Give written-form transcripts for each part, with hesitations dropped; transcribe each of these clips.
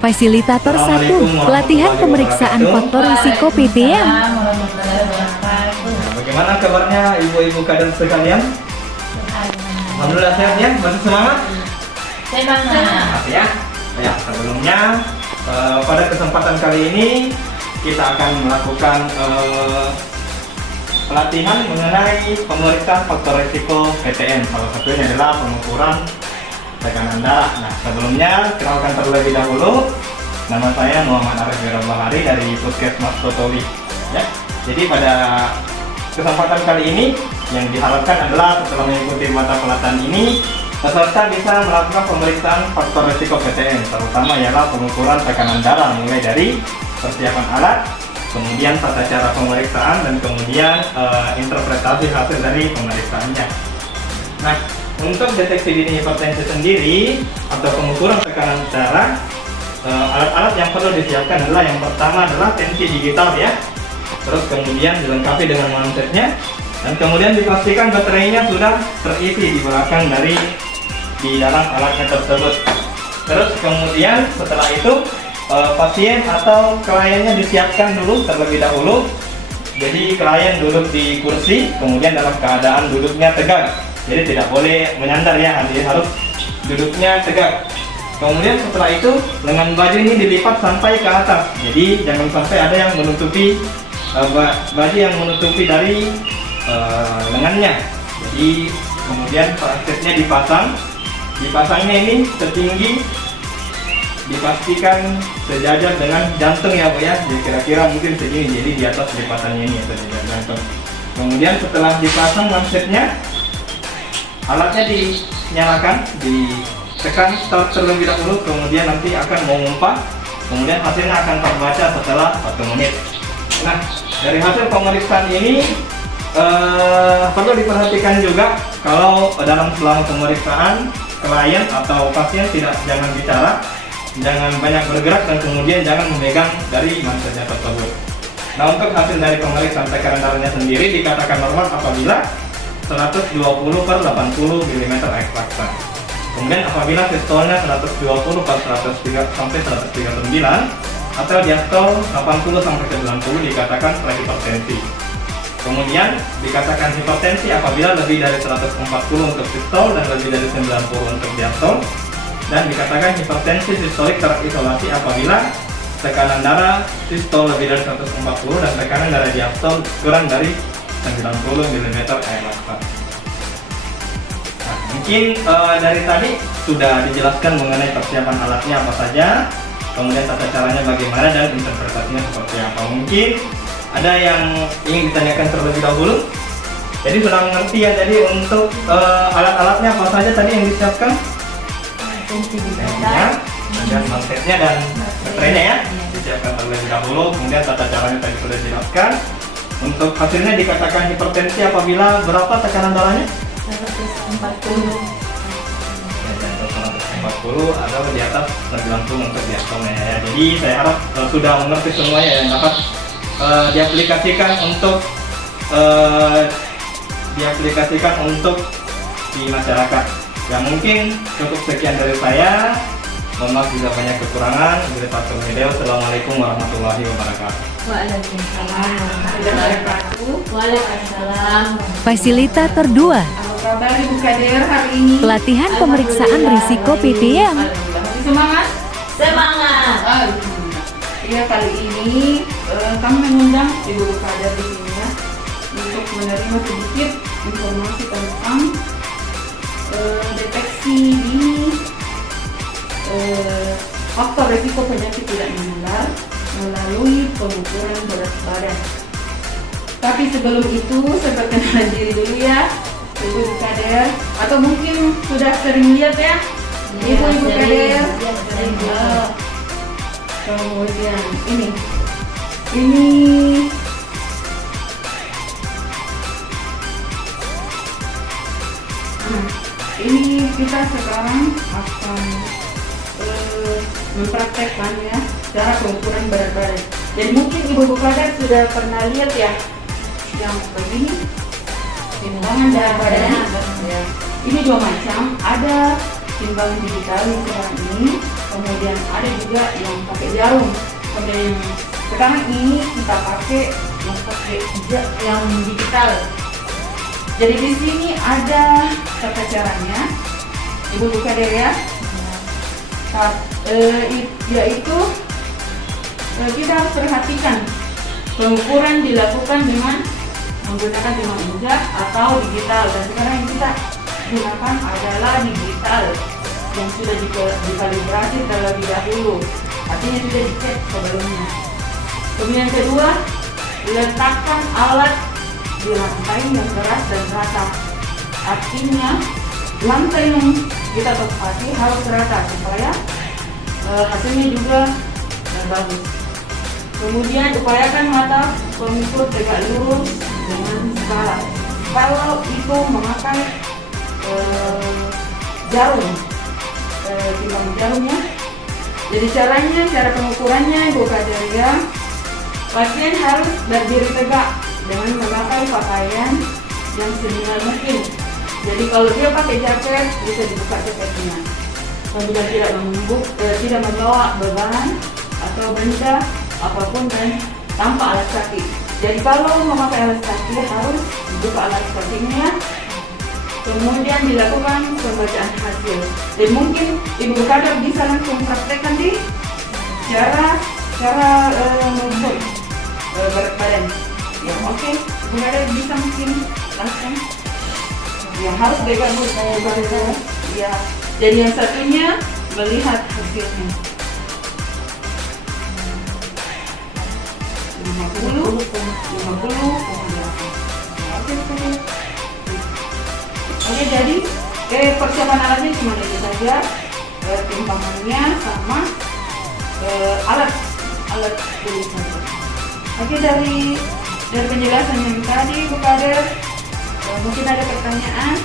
Fasilitator 1, pelatihan pemeriksaan faktor risiko PTM. Bagaimana kabarnya ibu-ibu kader sekalian? Alhamdulillah sehat ya, masih semangat? Semangat. Ya. Ya, sebelumnya pada kesempatan kali ini kita akan melakukan pelatihan mengenai pemeriksaan faktor risiko PTM. Salah satunya adalah pengukuran tekanan darah. Nah, sebelumnya kenalkan terlebih dahulu, nama saya Muhammad Arif Wirabahari dari Puskesmas Totoli. Ya, jadi pada kesempatan kali ini yang diharapkan adalah setelah mengikuti mata pelatihan ini, peserta bisa melakukan pemeriksaan faktor risiko PTM, terutama ialah pengukuran tekanan darah mulai dari persiapan alat, kemudian tata cara pemeriksaan, dan kemudian interpretasi hasil dari pemeriksaannya. Nah, untuk deteksi dini hipertensi sendiri atau pengukuran tekanan darah, alat-alat yang perlu disiapkan adalah yang pertama adalah tensi digital ya, terus kemudian dilengkapi dengan mansetnya, dan kemudian dipastikan baterainya sudah terisi di belakang di dalam alatnya tersebut. Terus kemudian setelah itu pasien atau kliennya disiapkan dulu terlebih dahulu. Jadi klien duduk di kursi, kemudian dalam keadaan duduknya tegak. Jadi tidak boleh menyandar ya, jadi harus duduknya tegak. Kemudian setelah itu lengan baju ini dilipat sampai ke atas. Jadi jangan sampai ada yang menutupi baju yang menutupi dari lengannya. Jadi kemudian prakteknya dipasangnya ini setinggi, dipastikan sejajar dengan jantung ya Bu ya. Jadi kira-kira mungkin segini, jadi di atas lipatannya ini sejajar jantung. Kemudian setelah dipasang mansetnya, alatnya dinyalakan, ditekan start terlebih dahulu, kemudian nanti akan mengumpat, kemudian hasilnya akan terbaca setelah 1 menit. Nah, dari hasil pemeriksaan ini perlu diperhatikan juga kalau selama pemeriksaan klien atau pasien jangan bicara, jangan banyak bergerak, dan kemudian jangan memegang dari mansetnya tersebut. Nah, untuk hasil dari pemeriksaan tekanan darahnya sendiri dikatakan normal apabila 120/80 mm ekstrakta. Kemudian apabila sistolnya 120/103 sampai 139 atau diastol 80/90 dikatakan prehipertensi. Kemudian dikatakan hipertensi apabila lebih dari 140 untuk sistol dan lebih dari 90 untuk diastol, dan dikatakan hipertensi sistolik terisolasi apabila tekanan darah sistol lebih dari 140 dan tekanan darah diastol kurang dari 90 mm ekstrakta. Nah, mungkin dari tadi sudah dijelaskan mengenai persiapan alatnya apa saja, kemudian tata caranya bagaimana, dan interpretasinya seperti apa. Mungkin ada yang ingin ditanyakan terlebih dahulu. Jadi sudah mengerti ya tadi untuk alat-alatnya apa saja tadi yang disiapkan? Tensinya, kemudian mansetnya dan baterainya ya, disiapkan terlebih dahulu. Kemudian tata caranya tadi sudah dijelaskan. Untuk hasilnya dikatakan hipertensi apabila berapa tekanan darahnya? 140. Ya, 140 atau di atas 90 untuk diastolnya ya. Jadi saya harap sudah mengerti semuanya yang dapat diaplikasikan untuk di masyarakat. Ya, mungkin cukup sekian dari saya. Mohon maaf jika banyak kekurangan. Assalamualaikum warahmatullahi wabarakatuh. Waalaikumsalam warahmatullahi wabarakatuh. Waalaikumsalam. Fasilitator 2, Apa kabar Ibu Kader hari ini? pelatihan pemeriksaan risiko PTM. Masih semangat? Semangat. Alhamdulillah. Iya, kali ini kami mengundang Ibu Kader di sini ya untuk menerima sedikit informasi tentang deteksi dini faktor risiko penyakit tidak menular melalui pengukuran berat badan. Tapi sebelum itu saya perkenalan diri dulu ya, Ibu Kader, atau mungkin sudah sering lihat ya, Ibu Kader. Kemudian ini ini kita sekarang akan mempraktekkan ya cara pengukuran berat badan. Jadi mungkin Ibu Kader sudah pernah lihat ya yang begini, timbangan berat badan ya. Ini dua macam, ada timbangan digital yang sekarang ini, kemudian ada juga yang pakai jarum. Kemudian sekarang ini kita pakai yang digital. Jadi di sini ada tata caranya, Ibu buka deh ya. Yaitu kita harus perhatikan pengukuran dilakukan dengan menggunakan timah injak atau digital, dan sekarang yang kita gunakan adalah digital yang sudah dikalibrasi terlebih dahulu, artinya sudah dicek sebelumnya. Kemudian kedua, letakkan alat di lantai yang keras dan rata, artinya lantai yang kita tempati harus rata supaya hasilnya juga bagus. Kemudian upayakan mata pengukur tegak lurus dengan skala. Kalau itu memakai jarum, timbang jarumnya. Jadi cara pengukurannya Ibu Kaderia, pasien harus berdiri tegak dengan memakai pakaian yang seminimal mungkin. Jadi kalau dia pakai jaket, bisa dibuka jaketnya. Kemudian tidak membawa beban atau benda apapun dan tanpa alas kaki. Jadi kalau memakai alas kaki harus dibuka alas kakinya. Kemudian dilakukan pembacaan hasil. Dan mungkin Ibu Kader bisa langsung praktekkan di cara mengukur berat badan. Ya oke, Ibu Kader bisa mungkin langsung. Ya harus pegang Ibu Kader. Ya. Dan yang satunya melihat hasilnya. 50. Oke, jadi persiapan alatnya cuma itu saja, timbangannya sama alat tulisan. Oke, dari penjelasan yang tadi Bu Kader, mungkin ada pertanyaan?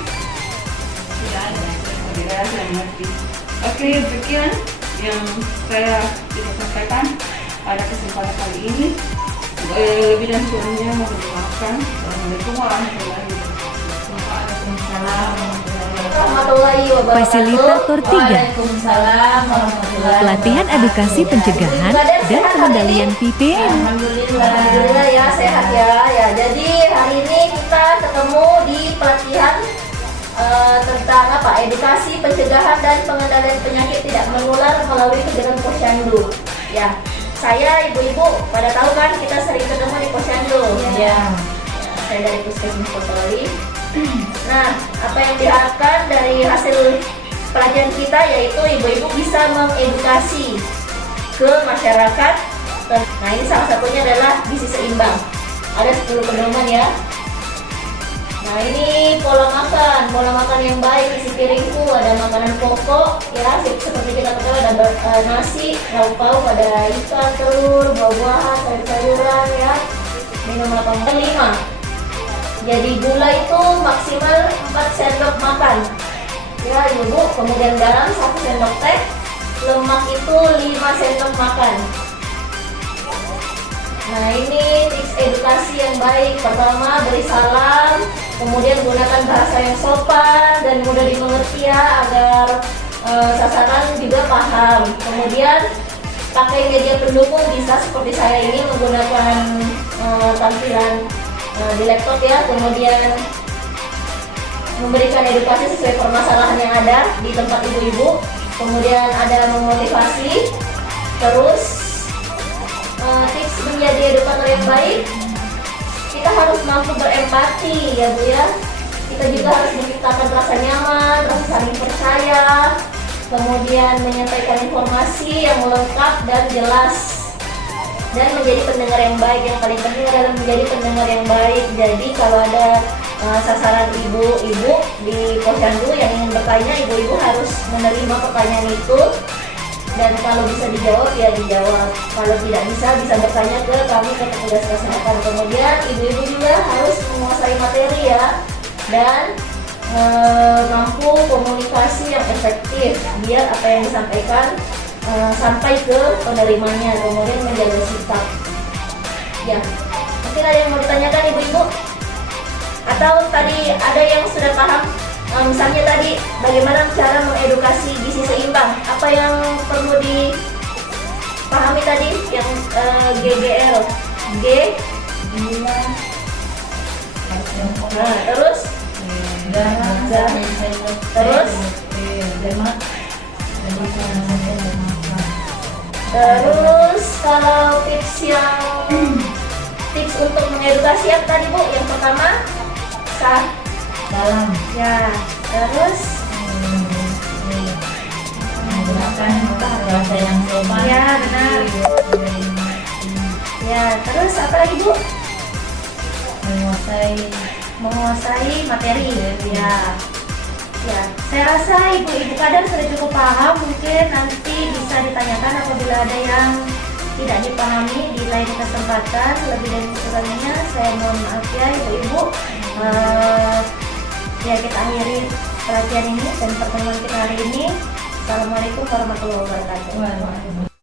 Tidak ada, saya mengerti. Oke, sekian yang saya bisa sampaikan pada kesempatan kali ini. Lebih dan kurangnya mohon dimaafkan. Assalamualaikum warahmatullahi wabarakatuh. Fasilitator 3. Waalaikumsalam warahmatullahi Pelatihan edukasi pencegahan dan pengendalian PPN. Alhamdulillah ya, sehat ya. Ya, jadi hari ini kita ketemu di pelatihan tentang edukasi pencegahan dan pengendalian penyakit tidak menular melalui kegiatan Posyandu. Ya, saya ibu-ibu pada tahu kan kita sering ketemu di Posyandu. Ya. Saya dari Puskesmas Kotori. Nah, apa yang diharapkan dari hasil pelajaran kita yaitu ibu-ibu bisa mengedukasi ke masyarakat. Nah, ini salah satunya adalah gizi seimbang. Ada 10 pedoman ya. Nah, ini pola makan yang baik. Isi piringku ada makanan pokok ya, seperti kita ketahui ada nasi, lauk pauk, ada ikan, telur, buah-buahan, sayur-sayuran ya. Minum 5. Jadi gula itu maksimal 4 sendok makan ya ibu. Kemudian garam 1 sendok teh. Lemak itu 5 sendok makan. Nah, ini tips edukasi yang baik. Pertama, beri salam. Kemudian gunakan bahasa yang sopan dan mudah dimengerti ya, agar sasaran juga paham. Kemudian pakai media pendukung, bisa seperti saya ini menggunakan tampilan di laptop ya. Kemudian memberikan edukasi sesuai permasalahan yang ada di tempat ibu-ibu. Kemudian ada memotivasi. Terus tips menjadi edukator yang baik, kita harus mampu berempati ya Bu ya. Kita juga harus menciptakan rasa nyaman, rasa saling percaya. Kemudian menyampaikan informasi yang lengkap dan jelas. Dan menjadi pendengar yang baik. Yang paling penting adalah menjadi pendengar yang baik. Jadi kalau ada sasaran ibu-ibu di Posyandu yang ingin bertanya, ibu-ibu harus menerima pertanyaan itu. Dan kalau bisa dijawab ya dijawab. Kalau tidak bisa bertanya ke kami, ke petugas kesehatan. Kemudian ibu-ibu juga harus menguasai materi ya. Dan mampu komunikasi yang efektif biar apa yang disampaikan sampai ke penerimanya. Kemudian menjaga sikap ya. Mungkin ada yang mau ditanyakan ibu-ibu? Atau tadi ada yang sudah paham misalnya tadi bagaimana cara mengedukasi gizi seimbang, apa yang perlu dipahami tadi yang GGL, G, nah, terus terus kalau tips untuk mengedukasi apa tadi Bu? Yang pertama dalam ya, terus menggunakan bahasa yang sopan. ya benar ya, terus apa lagi Bu? Menguasai materi ya. Ya, saya rasa ibu-ibu kadang sudah cukup paham, mungkin nanti bisa ditanyakan apabila ada yang tidak dipahami di lain kesempatan. Lebih dari kurangnya saya mohon maaf ya ibu-ibu. Ya, kita akhiri pelatihan ini dan pertemuan kita hari ini. Assalamualaikum warahmatullahi wabarakatuh.